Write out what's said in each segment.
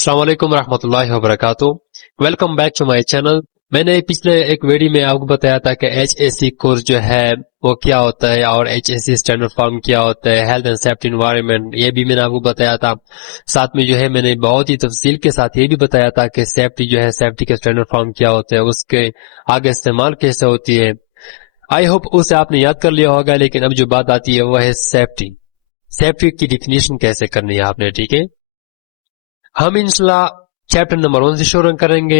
अस्सलाम वालेकुम रहमतुल्लाहि व बरकातुहू। Welcome back to my channel. मैंने पिछले एक वीडियो में आपको बताया था कि HSC कोर्स जो है वो क्या होता है और HSC स्टैंडर्ड फॉर्म क्या होता है, हेल्थ एंड सेफ्टी एनवायरनमेंट, ये भी मैंने आपको बताया था। साथ में जो है मैंने बहुत ही तफसील के साथ ये भी बताया था कि सेफ्टी जो है, सेफ्टी के स्टैंडर्ड फॉर्म क्या होते हैं, उसके आगे इस्तेमाल कैसे होती है। आई होप उसे आपने याद कर लिया होगा। लेकिन अब जो बात आती है वो है सेफ्टी। सेफ्टी की डिफिनेशन कैसे करनी है आपने, ठीक है। हम इंशाल्लाह चैप्टर नंबर 1 से शुरू करेंगे।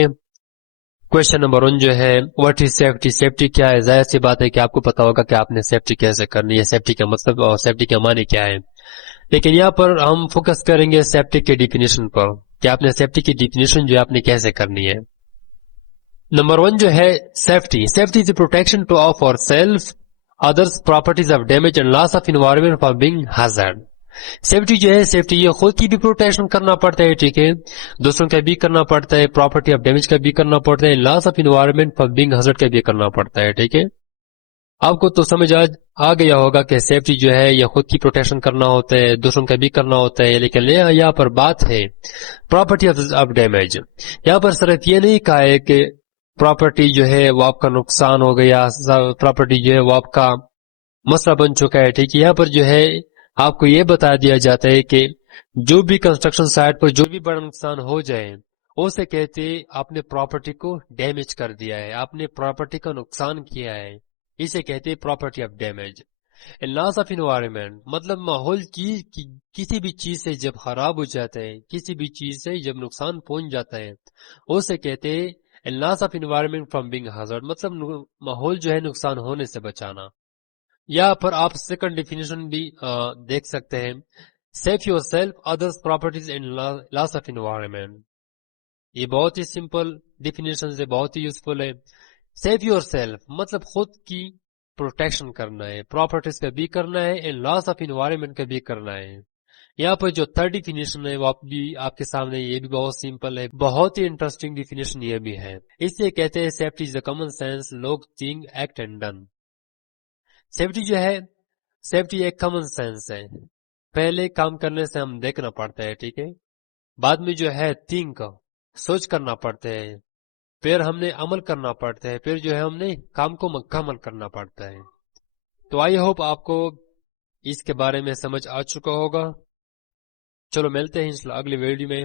क्वेश्चन नंबर 1 जो है, व्हाट इज सेफ्टी। सेफ्टी क्या है? जाहिर सी बात है कि आपको पता होगा कि आपने सेफ्टी कैसे करनी है, सेफ्टी का मतलब और सेफ्टी का माने क्या है। लेकिन यहाँ पर हम फोकस करेंगे सेफ्टी के डिफिनेशन पर कि आपने सेफ्टी की डिफिनेशन जो है आपने कैसे करनी है। नंबर 1 जो है safety. Safety is protection to of और self, others, properties of damage and loss of environment for being hazard. Safety जो है, सेफ्टी ये खुद की भी प्रोटेक्शन करना पड़ता है, ठीक है, दूसरों का भी करना पड़ता है, प्रॉपर्टी ऑफ डैमेज का भी करना पड़ता है, loss of environment for being hazard का भी करना पड़ता है, ठीक है। आपको तो समझ आ गया होगा कि सेफ्टी जो है ये खुद की प्रोटेक्शन करना होता है, दूसरों का भी करना होता है। लेकिन यहाँ पर बात है प्रॉपर्टी ऑफ डैमेज। यहाँ पर सिर्फ ये नहीं कहा है कि प्रॉपर्टी जो है वो आपका नुकसान हो गया, प्रॉपर्टी जो है वो आपका मसला बन चुका है, ठीक है। यहाँ पर जो है आपको ये बता दिया जाता है कि जो भी कंस्ट्रक्शन साइट पर जो भी बड़ा नुकसान हो जाए उसे कहते हैं आपने प्रॉपर्टी को डैमेज कर दिया है, आपने प्रॉपर्टी का नुकसान किया है। इसे कहते हैं property of damage. Loss of environment मतलब माहौल की किसी भी चीज से जब खराब हो जाता है, किसी भी चीज से जब नुकसान पहुंच जाता है उसे कहते हैं loss of environment from being hazard, मतलब माहौल जो है नुकसान होने से बचाना। यहाँ पर आप सेकंड डिफिनेशन भी देख सकते हैं, safe your self, others, properties and loss of environment. ये बहुत ही सिंपल डिफिनेशन है, बहुत ही यूजफुल है। सेफ योर सेल्फ मतलब खुद की प्रोटेक्शन करना है, प्रॉपर्टीज का भी करना है एंड लॉस ऑफ इन्वायरमेंट का भी करना है। यहाँ पर जो थर्ड डिफिनेशन है वो आप भी आपके सामने, ये भी बहुत सिंपल है, बहुत ही इंटरेस्टिंग डिफिनेशन ये भी है। इसे कहते हैं safety is the common sense लोग think act and done. Safety जो है, सेफ्टी एक कॉमन सेंस है, पहले काम करने से हम देखना पड़ता है, ठीक है। बाद में जो है थिंक, सोच करना पड़ता है, फिर हमने अमल करना पड़ता है, फिर जो है हमने काम को मुकम्मल करना पड़ता है। तो आई होप आपको इसके बारे में समझ आ चुका होगा। चलो मिलते हैं इंशाल्लाह अगली वीडियो में।